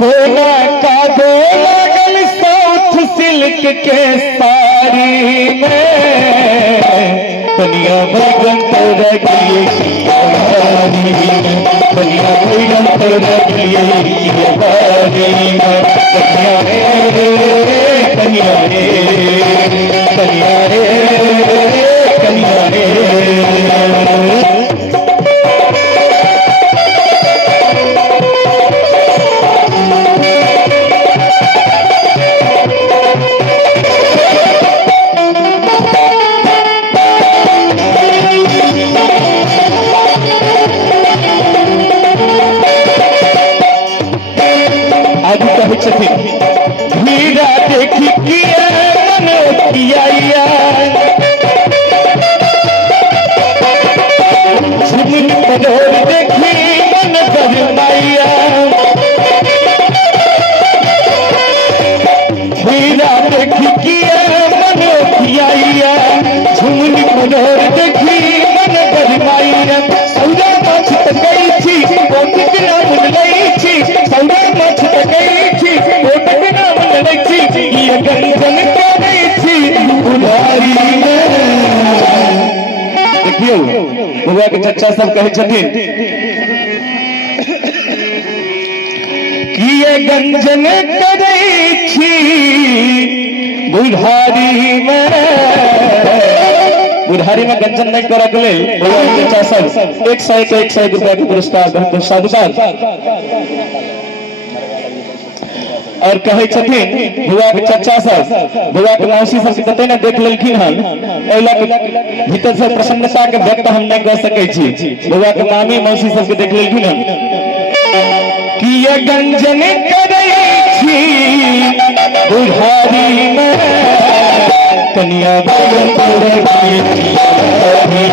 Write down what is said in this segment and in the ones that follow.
कोना का दो लगन साउथ सिल्क के साड़ी में बनिया बैगन तेरा गिए बनिया बैगन तेरा गिए कन्या रे कन्या रे कन्या रे कन्या रे। हीरा देखी किया मन किया झुमन पलोर देखी मन गरमाइया हीरा देखी किया मन किया झुमन पलोर देखी मन गरमाइया सौदा माछ तकई छी ओटिक नाम लई छी सौदा माछ तकई छी ओटिक नाम लई छी ये गंजन करे छी उधारी में। देखियो बुआ के चचा सब कहे छथिन कि ये गंजन करे छी बुधारी में गंजन नहीं करा के लेल चचा सब 101 रुपया के पुरस्कार बहुत साधुवाद और कहे छथिन बुआ के चचा सब बुआ के मौसी सब कते न देख लेलखिन हन एला भीतर से प्रसन्नता के व्यक्त हम नहीं कर सकै छी बुआ के मामी मौसी सब के देख लेलखिन हन कि ये गंजन करे छी बुढ़ारी में कन्या बैगन तोरा गिए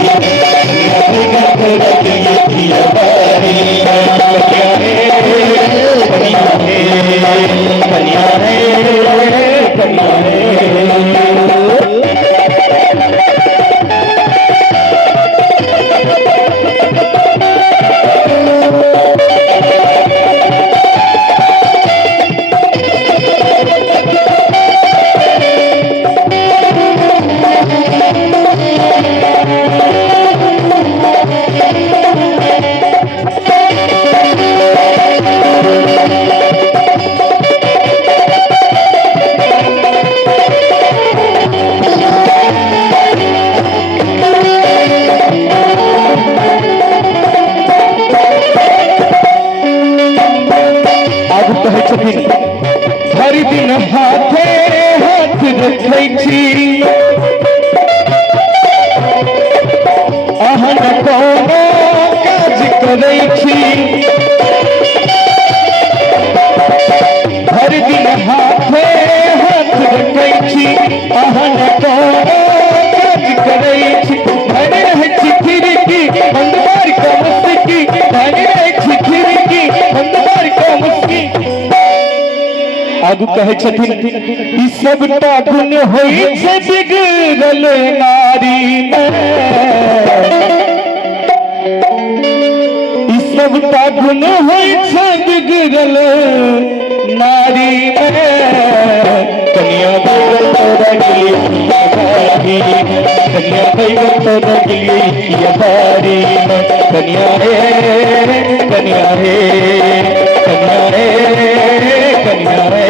हर दिन हाथे हाथ रखै छी अहन कोनो काज करै छी हर दिन हाथे हाथ रखै छी अहन कोनो काज करै छी धन रहै छी खिड़की बंद मार के मुस्की धन रहै छी खिड़की बंद मार के मुस्की आगू कहे छथिन ई सबटा गुण होई छै बिगड़ल नारी में ई सबटा गुण होई छै बिगड़ल नारी में कन्या बैगन तोरा गिए कन्या बैगन तोरा गिए बारी में कन्या रे कन्या रे कन्या रे कन्या रे।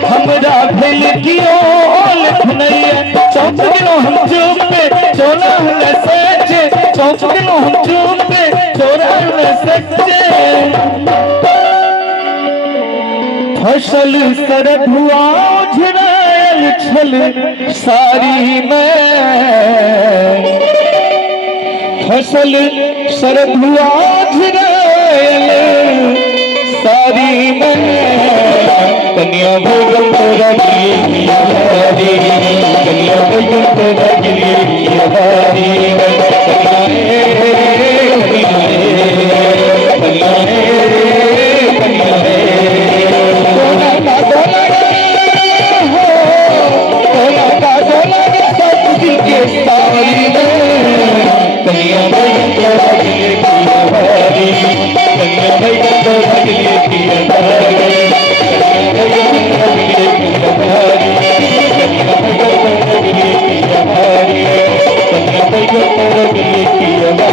हमरा भेल कियो धनैया चौक दिनों हम चुप पे चोला न सच्चे चौक दिनों हम चुप पे चोरा न सच्चे फसल सरद हुआ झुरायल छल सारी में फसल सरद हुआ झुरायल सारी में कन्या भोजन तोरा गिरी हरी कन्या भोजन तोरा गिरी हरी Thank you.